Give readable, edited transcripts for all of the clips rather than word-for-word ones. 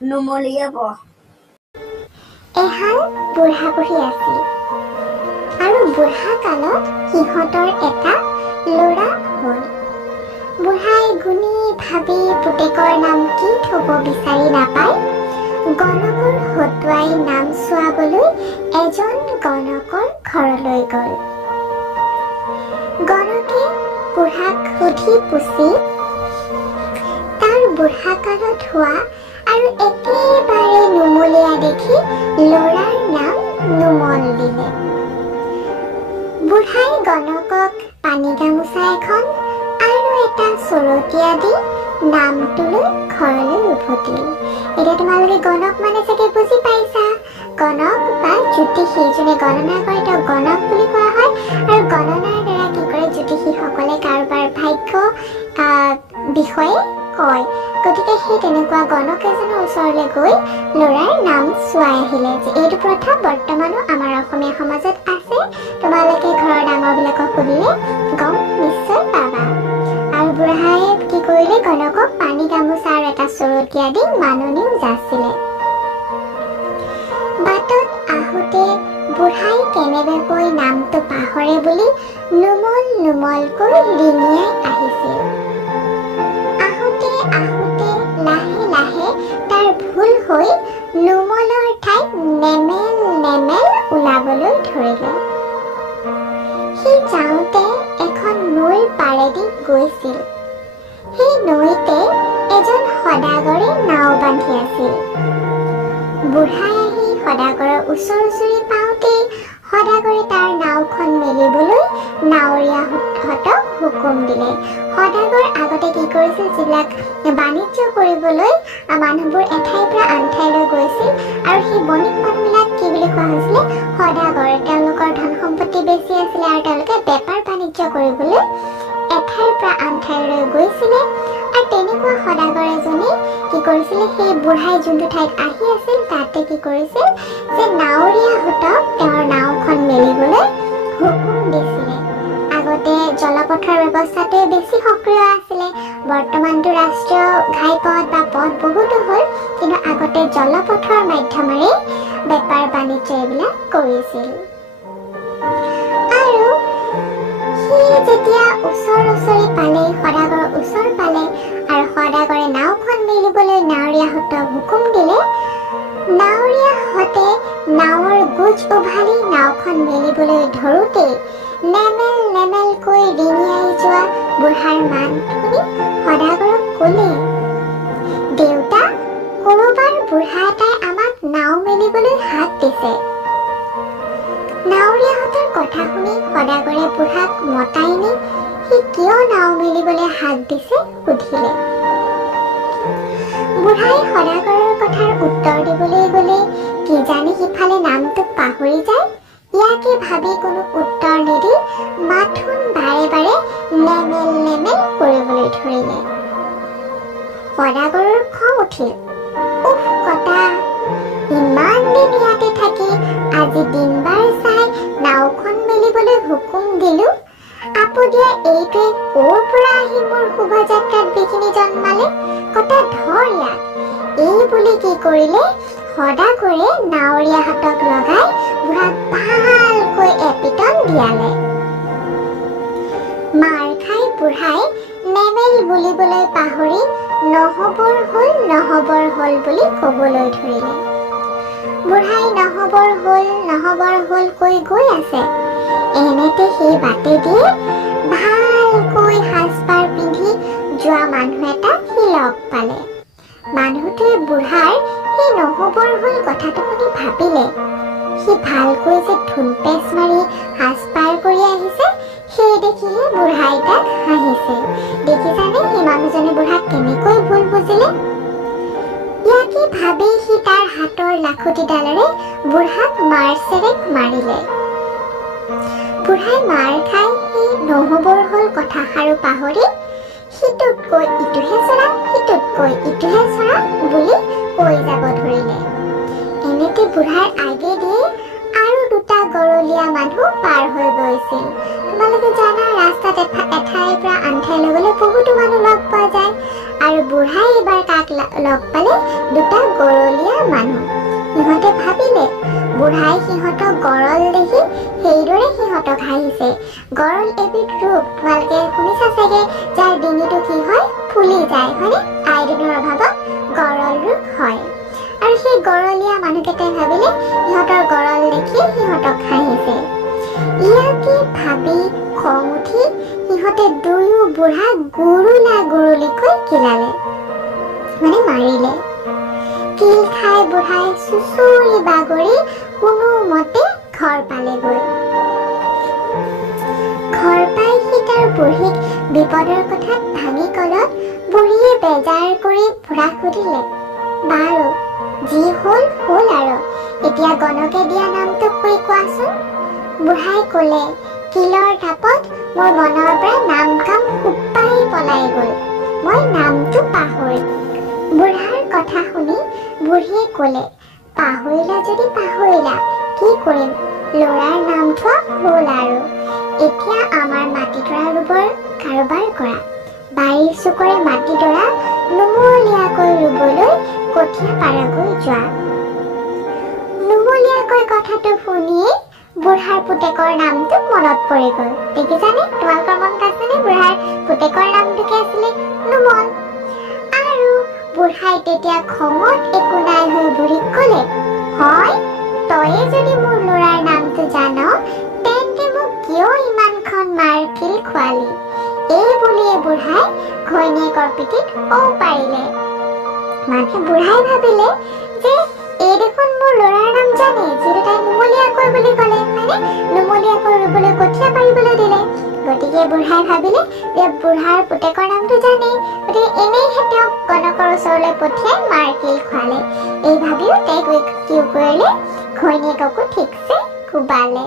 নুমলীয়াব। এহাল বুঢ়া বুঢ়ী আছিল আৰু বুঢ়া কালত সিহঁতৰ এটা ল'ৰা হ'ল। বুঢ়াই গুণি ভাবি পুতেকৰ নাম কি থব বিচাৰি নাপায় গণকৰ হতুৱাই নাম চোৱাবলৈ এজন গণকৰ ঘৰলৈ গ'ল। গণকে বুঢ়াক সুধি পুছি তাৰ বুঢ়া কালত হোৱা আৰু একেবাৰে নুমলীয়া দেখি ল'ৰাৰ নাম নুমল দিলে। বুঢ়াই গণকক পানী গামোচা এখন আৰু এটা চৰতীয়া দি নামটোলৈ ঘৰলৈ উভতিল। এতিয়া তোমালোকে গণক মানে চাগে বুজি পাইছা। গণক বা জ্যোতিষী, যোনে গণনা কৰে তেওঁক গণক বুলি কোৱা হয়। আৰু গণনাৰ দ্বাৰা কি কৰে, জ্যোতিষীসকলে কাৰোবাৰ ভাগ্য বিষয়ে কয়। গতিকে সেই তেনেকুৱা গণক এজনৰ ওচৰলৈ গৈ ল'ৰাৰ নাম চোৱাই আহিলে। যে এইটো প্ৰথা বৰ্তমানো আমাৰ অসমীয়া সমাজত আছে। তোমালোকে ঘৰৰ ডাঙৰবিলাকক সুধিলে গম নিশ্চয় পাবা। আৰু বুঢ়াই কি কৰিলে, গণকক পানী গামোচা আৰু এটা চৰতীয়া দি মাননিও যাচিলে। বাটত আহোঁতে বুঢ়াই কেনেবাকৈ নামটো পাহৰে বুলি নুমল নুমলকৈ ৰিঙিয়াই আহিছিল। আহোঁতে আহোঁতে লাহে লাহে তাৰ ভুল হৈ নুমলৰ ঠাইত নেমেল নেমেল ওলাবলৈ ধৰিলে। সি যাওঁতে এখন নৈৰ পাৰেদি গৈছিল। সেই নৈতে এজন সদাগৰে নাও বান্ধি আছিল। বুঢ়াই আহি সদাগৰৰ ওচৰি পাওঁতেই সদাগৰে তাৰ নাওখন মেলিবলৈ নাৱৰীয়াহঁতক হুকুম দিলে। সদাগৰ আগতে কি কৰিছিল, যিবিলাক বাণিজ্য কৰিবলৈ মানুহবোৰ এঠাইৰ পৰা আন ঠাইলৈ গৈছিল আৰু সেই বণিক মানুহবিলাক কি বুলি কোৱা হৈছিলে, সদাগৰ। তেওঁলোকৰ ধন সম্পত্তি বেছি আছিলে আৰু তেওঁলোকে বেপাৰ বাণিজ্য কৰিবলৈ এঠাইৰ পৰা আন ঠাইলৈ গৈছিলে। আৰু তেনেকুৱা সদাগৰ এজনে কি কৰিছিলে, সেই বুঢ়াই যোনটো ঠাইত আহি আছিল তাতে কি কৰিছিল যে নাৱৰীয়াহঁতক তেওঁৰ নাওখন মেলিবলৈ হুকুম দিছিলে। আগতে জলপথৰ ব্যৱস্থাটোৱে বেছি সক্ৰিয় আছিলে। বৰ্তমানটো ৰাষ্ট্ৰীয় ঘাইপথ বা পথ বহুতো হ'ল, কিন্তু আগতে জলপথৰ মাধ্যমেৰে বেপাৰ বাণিজ্য এইবিলাক কৰিছিল। আৰু সি যেতিয়া ওচৰি পালে, সদাগৰৰ ওচৰ পালে আৰু সদাগৰে নাওখন মেলিবলৈ নাৱৰীয়াহঁতক হুকুম দিলে। নাৱৰীয়াহঁতে নাৱৰ গোজ উভালি নাওখন মেলিবলৈ ধৰোঁতেই নেমেল নেমেলকৈ ৰিঙিয়াই যোৱা বুঢ়াৰ মাত শুনি সদাগৰক ক'লে, দেউতা, ক'ৰবাৰ বুঢ়া এটাই আমাক নাও মেলিবলৈ হাত দিছে। নাৱৰীয়াহঁতৰ কথা শুনি সদাগৰে বুঢ়াক মতাই নি সি কিয় নাও মেলিবলৈ হাত দিছে সুধিলে। বুঢ়াই সদাগৰৰ কথাৰ উত্তৰ দিবলৈ গ'লে কিজানি সিফালে নামটো পাহৰি যায়। ইয়াকে ভাবি কোনো উত্তৰ নিদি মাথোন বাৰে বাৰে নেমেল নেমেল কৰিবলৈ ধৰিলে। সদাগৰৰ খং উঠিল। উফ কটা, ইমান দিন ইয়াতে থাকি আজি দিনবাৰ চাই নাওখন মেলিবলৈ হুকুম দিলো। আপুদিয়া এইটোৱে ক'ৰ পৰা আহি মোৰ শোভাযাত্ৰাত বিঘিনি জন্মালে। কটা ধৰ ইয়াক। এই বুলি কি কৰিলে, সদাগৰে নাৱৰীয়াহঁতক লগাই বুঢ়াক ভালকৈ এপিটন দিয়ালে। মাৰ খাই বুঢ়াই নেমেল বুলিবলৈ পাহৰি নহবৰ হ'ল বুলি ক'বলৈ ধৰিলে। বুঢ়াই নহবৰ হ'ল কৈ গৈ আছে। এনেতে সেই বাটে দিয়ে ভালকৈ সাজপাৰ পিন্ধি যোৱা মানুহ এটা সি লগ পালে। মানুহটোৱে বুঢ়াৰ সেই নহবৰ হ'ল কথাটো শুনি ভাবিলে, সি ভালকৈ যে ধুনপেচ মাৰি সাজপাৰ কৰি আহিছে, সেই দেখিহে বুঢ়াই তাক হাঁহিছে। দেখিছানে সেই মানুহজনে বুঢ়াক কেনেকৈ ভুল বুজিলে। ইয়াকে ভাবি সি তাৰ হাতৰ লাখুটিডালেৰে বুঢ়াক মাৰচেৰেক মাৰিলে। বুঢ়াই মাৰ খাই সেই নহবৰ হ'ল কথাষাৰো পাহৰি সিটোতকৈ ইটোহে চৰা বুলি কৈ যাব ধৰিলে। এনেতে বুঢ়াৰ আগেদিয়ে আৰু দুটা গৰলীয়া মানুহ পাৰ হৈ গৈছিল। তোমালোকে জানা, ৰাস্তাত এঠাইৰ পৰা আন ঠাইলৈ গ'লে বহুতো মানুহ লগ পোৱা যায়। আৰু বুঢ়াই এবাৰ কাক লগ পালে, দুটা গৰল এবিধ ৰোগ তোমালোকে শুনিছা চাগে, যাৰ ডিঙিটো কি হয়, ফুলি যায়, হয়নে? আইৰনৰ অভাৱত গৰল ৰোগ হয়। আৰু সেই গৰলীয়া মানুহকেইটাই ভাবিলে সিহঁতৰ গৰল দেখি সিহঁতক হাঁহিছে। ইয়াকে ভাবি খং উঠি সিহঁতে দুয়ো বুঢ়া গুৰুলিকৈ কিলালে, মানে মাৰিলে। কিল খাই বুঢ়াই চুচৰি বাগৰি কোনোমতে ঘৰ পালেগৈ। ঘৰ পাই সি তাৰ বুঢ়ীক বিপদৰ কথাত ভাঙি কলত বুঢ়ীয়ে বেজাৰ কৰি বুঢ়াক সুধিলে, বাৰু যি হ'ল হ'ল আৰু এতিয়া গণকে দিয়া নামটো কৈ কোৱাচোন। বুঢ়াই ক'লে, কিলৰ তাপত মোৰ মনৰ পৰা নাম কাম উপাই পলাই গ'ল, মই নামটো পাহৰি। বুঢ়াৰ কথা শুনি বুঢ়ীয়ে ক'লে, পাহৰিলা যদি পাহৰিলা, কি কৰিম, ল'ৰাৰ নাম থোৱা হ'ল আৰু। এতিয়া আমাৰ মাটিডৰা ৰুবৰ কাৰোবাৰ কৰা। বাৰীৰ চুকৰে মাটিডৰা নুমলীয়াকৈ ৰুবলৈ কঠীয়া পাৰাকৈ যোৱা। নুমলীয়াকৈ কথাটো শুনিয়েই বুঢ়াৰ পুতেকৰ নামটো মনত পৰি গ'ল। দেখিছানে, তোমালোকৰ মনত আছেনে বুঢ়াৰ পুতেকৰ নামটো কি আছিলে? নুমল। আৰু বুঢ়াই তেতিয়া খঙত একো নাই হৈ বুঢ়ীক ক'লে, হয় তয়ে যদি মোৰ ল'ৰাৰ নামটো জান, তেন্তে মোক কিয় ইমানখন মাৰকিল খোৱালি? এই বুলিয়ে বুঢ়াই ঘৈণীয়েকৰ পিঠিত পাৰিলে। মানে বুঢ়াই ভাবিলে যে এই দেখোন মোৰ ল'ৰাৰ নাম জানে, যিটো তাই নুমলীয়াকৈ বুলি ক'লে, হয়নে? নুমলীয়াকৈ ৰুবলৈ কঠীয়া পাৰিবলৈ দিলে। গতিকে বুঢ়াই ভাবিলে যে বুঢ়াৰ পুতেকৰ নামটো জানে, গতিকে এনেইহে তেওঁক গণকৰ ওচৰলৈ পঠিয়াই মাৰকিল খোৱালে। এই ভাবিও তাইক কি কৰিলে, ঘৈণীয়েককো ঠিকছে কোবালে।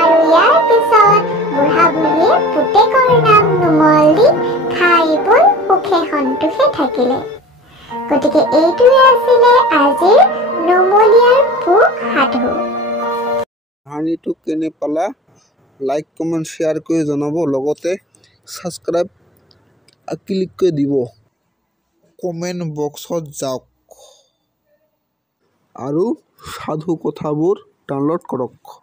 আৰু ইয়াৰ পিছত বুঢ়া বুঢ়ীয়ে পুতেকৰ নাম নুমল দি খাই বৈ সুখে সন্তোষে থাকিলে। গতিকে এইটোৱে আছিলে আজিৰ নুমলীয়াৰ পোক সাধু। কাহিনীটো কেনে পালা, লাইক কমেণ্ট শ্বেয়াৰ কৰি জনাব, লগতে ছাবস্ক্ৰাইব ক্লিক কৰি দিব। কমেণ্ট বক্সত যাওক আৰু সাধু কথাবোৰ ডাউনলোড কৰক।